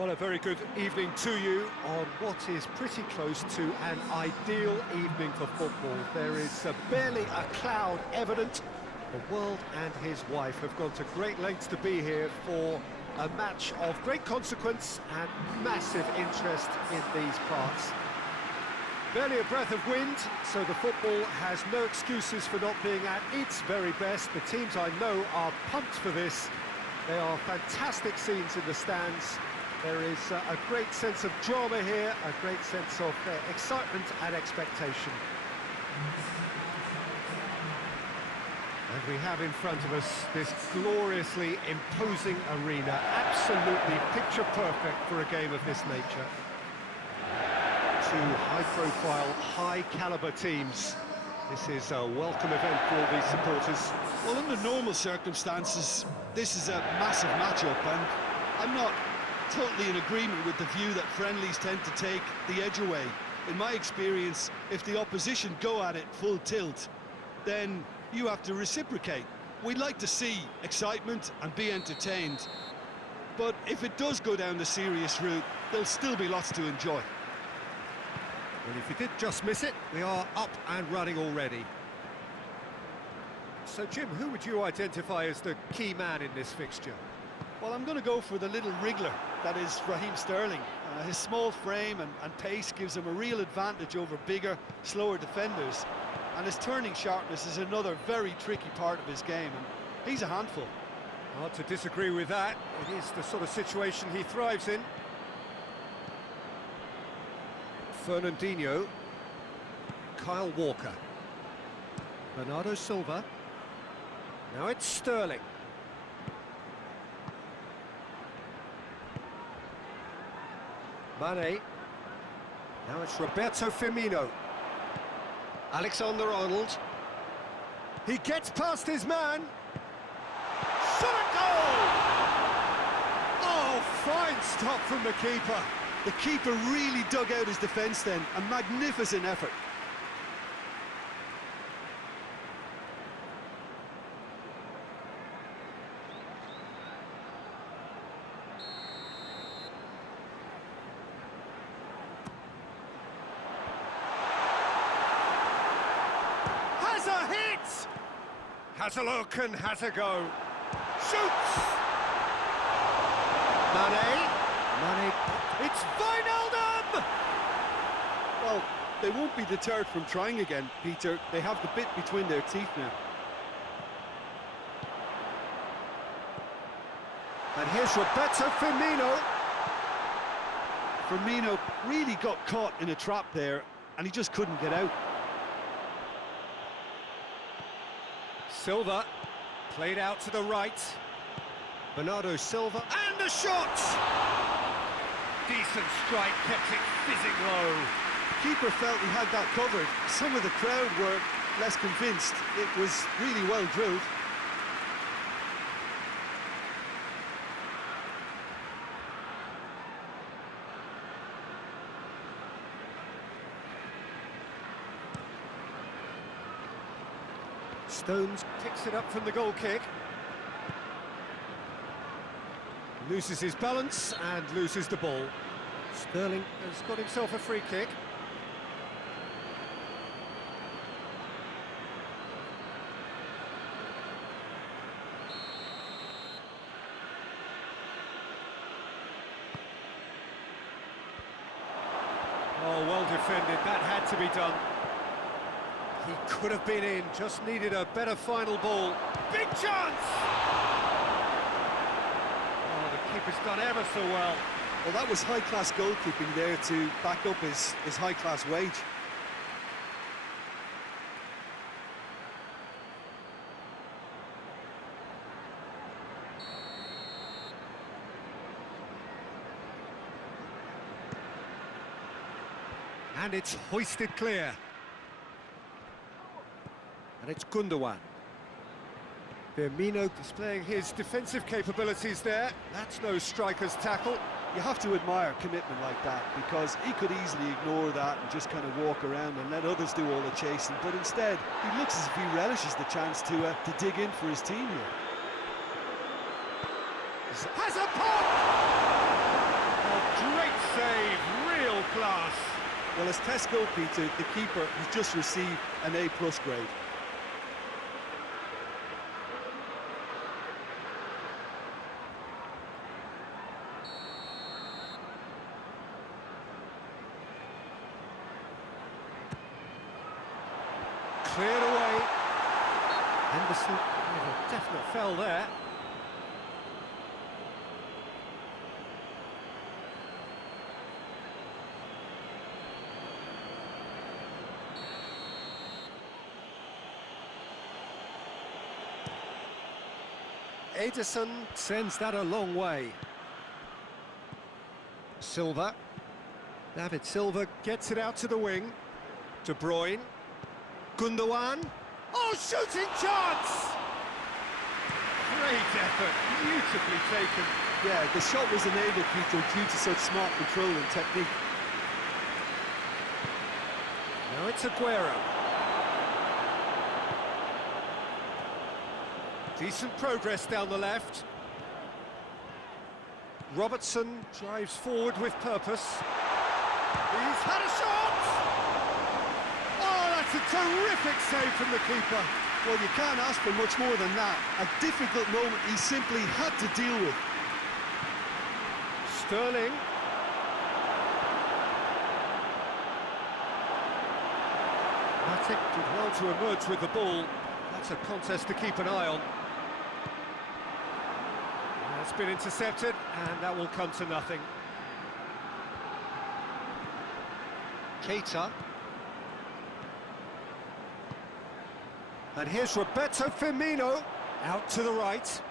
Well, a very good evening to you on what is pretty close to an ideal evening for football. There is barely a cloud evident. The world and his wife have gone to great lengths to be here for a match of great consequence and massive interest in these parts. Barely a breath of wind, so the football has no excuses for not being at its very best. The teams I know are pumped for this. They are fantastic scenes in the stands. There is a great sense of drama here, a great sense of excitement and expectation. And we have in front of us this gloriously imposing arena, absolutely picture perfect for a game of this nature. Two high-profile, high-caliber teams. This is a welcome event for all these supporters. Well, under normal circumstances, this is a massive match-up, and I'm not totally in agreement with the view that friendlies tend to take the edge away. In my experience, if the opposition go at it full tilt, then you have to reciprocate. We'd like to see excitement and be entertained, but if it does go down the serious route, there'll still be lots to enjoy. Well, if you did just miss it, we are up and running already. So, Jim, who would you identify as the key man in this fixture? Well, I'm going to go for the little wriggler, that is Raheem Sterling. His small frame and pace gives him a real advantage over bigger, slower defenders. And his turning sharpness is another very tricky part of his game, and he's a handful. Hard to disagree with that. It is the sort of situation he thrives in. Fernandinho. Kyle Walker. Bernardo Silva. Now it's Sterling. Mane. Now it's Roberto Firmino. Alexander-Arnold. He gets past his man. Shot and goal! Oh, fine stop from the keeper. The keeper really dug out his defence then, a magnificent effort. Has a hit! Has a look and has a go. Shoots! Mane, it's Wijnaldum! Well, they won't be deterred from trying again, Peter. They have the bit between their teeth now. And here's Roberto Firmino. Firmino really got caught in a trap there, and he just couldn't get out. Silva, played out to the right. Bernardo Silva, and the shot! Decent strike, kept it fizzing low. Keeper felt he had that covered. Some of the crowd were less convinced. It was really well drilled. Stones picks it up from the goal kick. Loses his balance and loses the ball. Sterling has got himself a free kick. Oh, well defended, that had to be done. He could have been in, just needed a better final ball. Big chance! Oh, the keeper's done ever so well. Well, that was high-class goalkeeping there to back up his high-class wage. And it's hoisted clear. And it's Gundogan. Firmino displaying his defensive capabilities there. That's no striker's tackle. You have to admire commitment like that, because he could easily ignore that and just kind of walk around and let others do all the chasing, but instead he looks as if he relishes the chance to dig in for his team here. Has a pop! Oh, Great save, real class. Well, as test goalkeeper, the keeper has just received an A+ grade. Cleared away. Henderson with a definite foul there. Ederson sends that a long way. Silva. David Silva gets it out to the wing. De Bruyne. Gundogan. Oh, shooting chance! Great effort, beautifully taken. Yeah, the shot was enabled, Peter, due to such smart control and technique. Now it's Aguero. Decent progress down the left. Robertson drives forward with purpose. He's had a shot! Oh, that's a terrific save from the keeper. Well, you can't ask for much more than that. A difficult moment he simply had to deal with. Sterling. Matic did well to emerge with the ball. That's a contest to keep an eye on. That's been intercepted, and that will come to nothing. Keita. And here's Roberto Firmino, out to the right.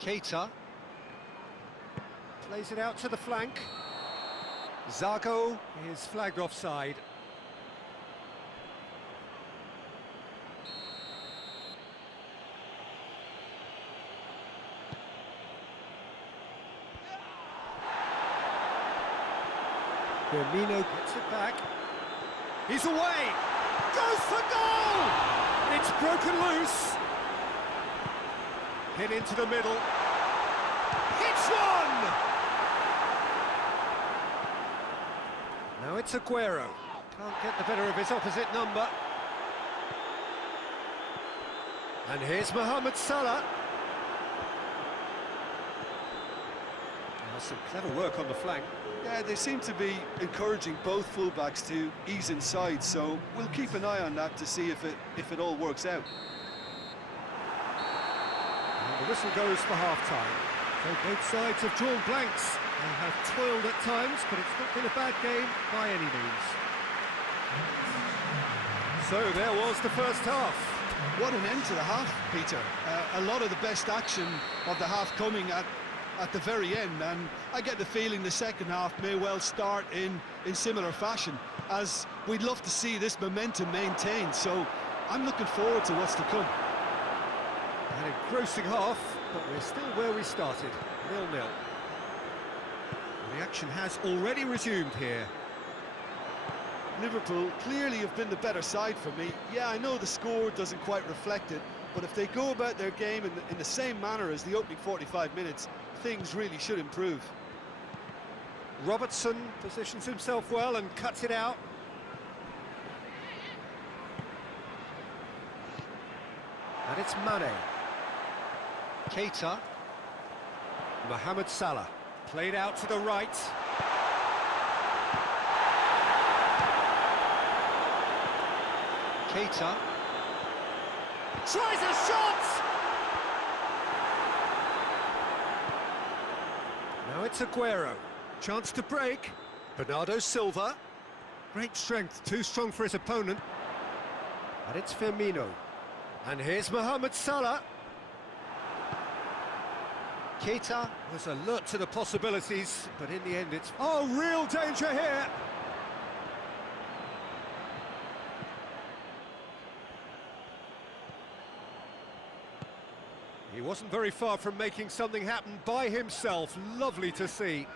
Keita. Plays it out to the flank. Zago is flagged offside. Firmino gets it back. He's away! Goes for goal! It's broken loose. Hit into the middle. Hits one! Now it's Aguero. Can't get the better of his opposite number. And here's Mohamed Salah. Some clever work on the flank. Yeah, they seem to be encouraging both fullbacks to ease inside, so we'll keep an eye on that to see if it all works out. And the whistle goes for half-time. So both sides have drawn blanks. They have toiled at times, but it's not been a bad game by any means. So there was the first half. What an end to the half, Peter. A lot of the best action of the half coming at the very end, and I get the feeling the second half may well start in similar fashion, as we'd love to see this momentum maintained, so I'm looking forward to what's to come. An engrossing half, but we're still where we started, 0-0. The action has already resumed here. Liverpool clearly have been the better side for me. Yeah, I know the score doesn't quite reflect it, but if they go about their game in the same manner as the opening 45 minutes, things really should improve. Robertson positions himself well and cuts it out. And it's Mane. Keita. Mohamed Salah. Played out to the right. Keita. Tries a shot! Now it's Aguero. Chance to break. Bernardo Silva. Great strength, too strong for his opponent. And it's Firmino. And here's Mohamed Salah. Keita was alert to the possibilities, but in the end it's... Oh, real danger here! He wasn't very far from making something happen by himself. Lovely to see.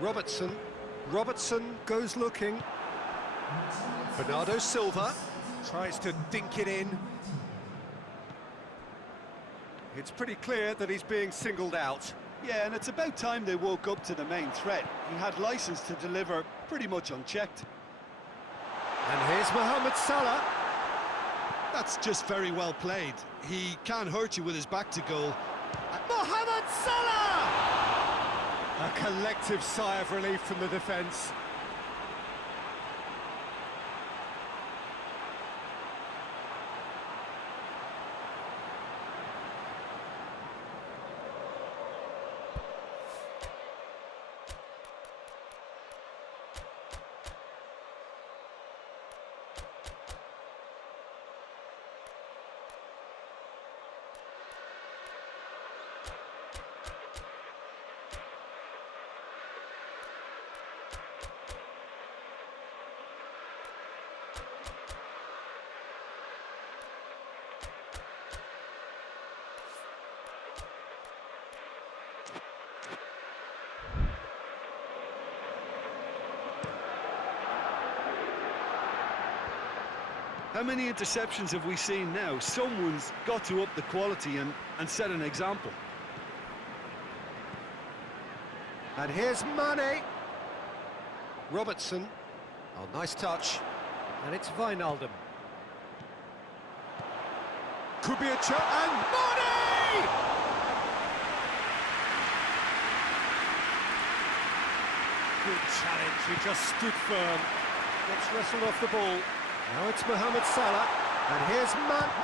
Robertson goes looking. Bernardo Silva. Tries to dink it in. It's pretty clear that he's being singled out. Yeah, and it's about time they woke up to the main threat. He had license to deliver pretty much unchecked. And here's Mohamed Salah. That's just very well played. He can't hurt you with his back to goal. Mohamed Salah! A collective sigh of relief from the defence. How many interceptions have we seen now? Someone's got to up the quality and set an example. And here's Mane. Robertson. Oh, nice touch. And it's Wijnaldum. Could be a chance. And Mane! Good challenge. He just stood firm. Gets wrestled off the ball. Now it's Mohamed Salah, and here's Mane! Well,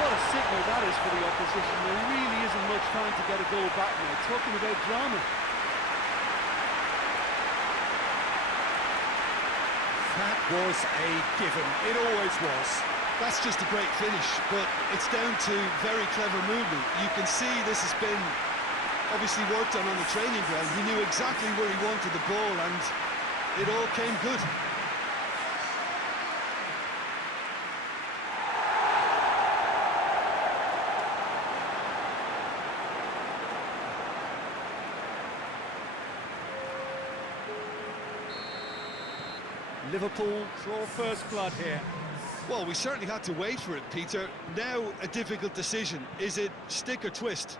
what a signal that is for the opposition. There really isn't much time to get a goal back now. Talking about drama. That was a given. It always was. That's just a great finish, but it's down to very clever movement. You can see this has been obviously worked on the training ground. He knew exactly where he wanted the ball and it all came good. Liverpool draw first blood here. Well, we certainly had to wait for it, Peter. Now a difficult decision. Is it stick or twist?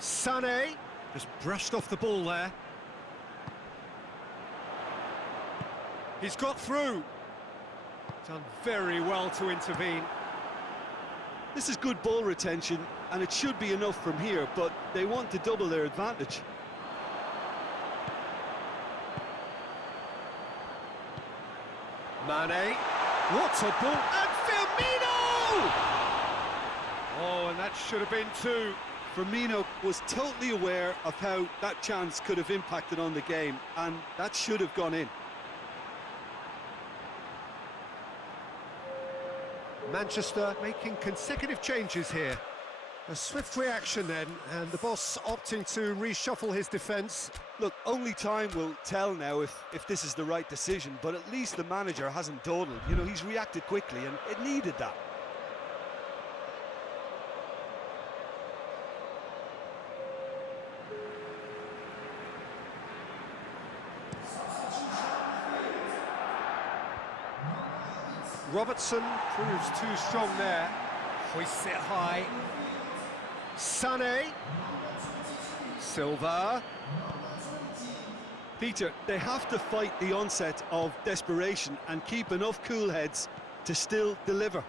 Sané just brushed off the ball there. He's got through. Done very well to intervene. This is good ball retention, and it should be enough from here, but they want to double their advantage. Mane. What a ball. And Firmino! Oh, and that should have been two. Firmino was totally aware of how that chance could have impacted on the game, and that should have gone in. Manchester making consecutive changes here. A swift reaction then, and the boss opting to reshuffle his defence. Look, only time will tell now if this is the right decision, but at least the manager hasn't dawdled. You know, he's reacted quickly, and it needed that. Robertson proves too strong there. Hoists it high. Sané. Silva. Peter, they have to fight the onset of desperation and keep enough cool heads to still deliver.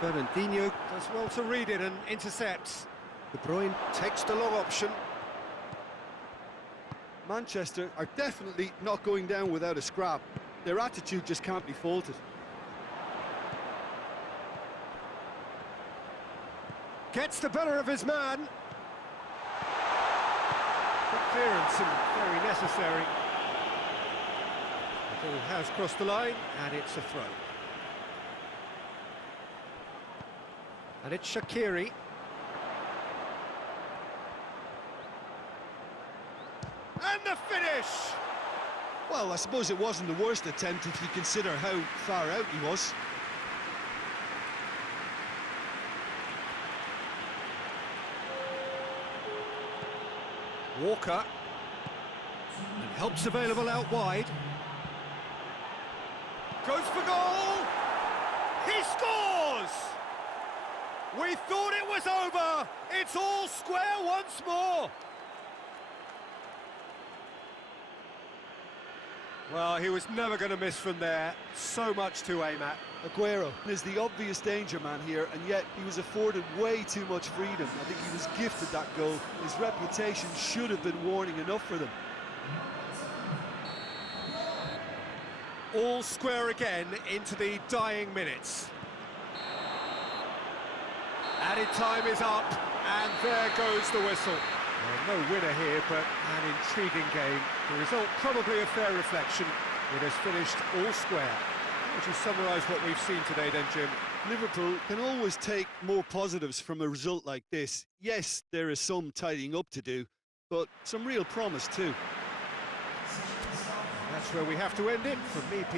Fernandinho does well to read it and intercepts. De Bruyne takes the long option. Manchester are definitely not going down without a scrap. Their attitude just can't be faulted. Gets the better of his man. Good clearance and very necessary. The ball has crossed the line and it's a throw. And it's Shaqiri. And the finish! Well, I suppose it wasn't the worst attempt if you consider how far out he was. Walker. And help's available out wide. Goes for goal! He scores! We thought it was over! It's all square once more! Well, he was never going to miss from there. So much to aim at. Aguero is the obvious danger man here, and yet he was afforded way too much freedom. I think he was gifted that goal. His reputation should have been warning enough for them. All square again into the dying minutes. Added time is up, and there goes the whistle. Well, no winner here, but an intriguing game. The result probably a fair reflection. It has finished all square. How would you summarise what we've seen today then, Jim? Liverpool can always take more positives from a result like this. Yes, there is some tidying up to do, but some real promise too. That's where we have to end it. From me,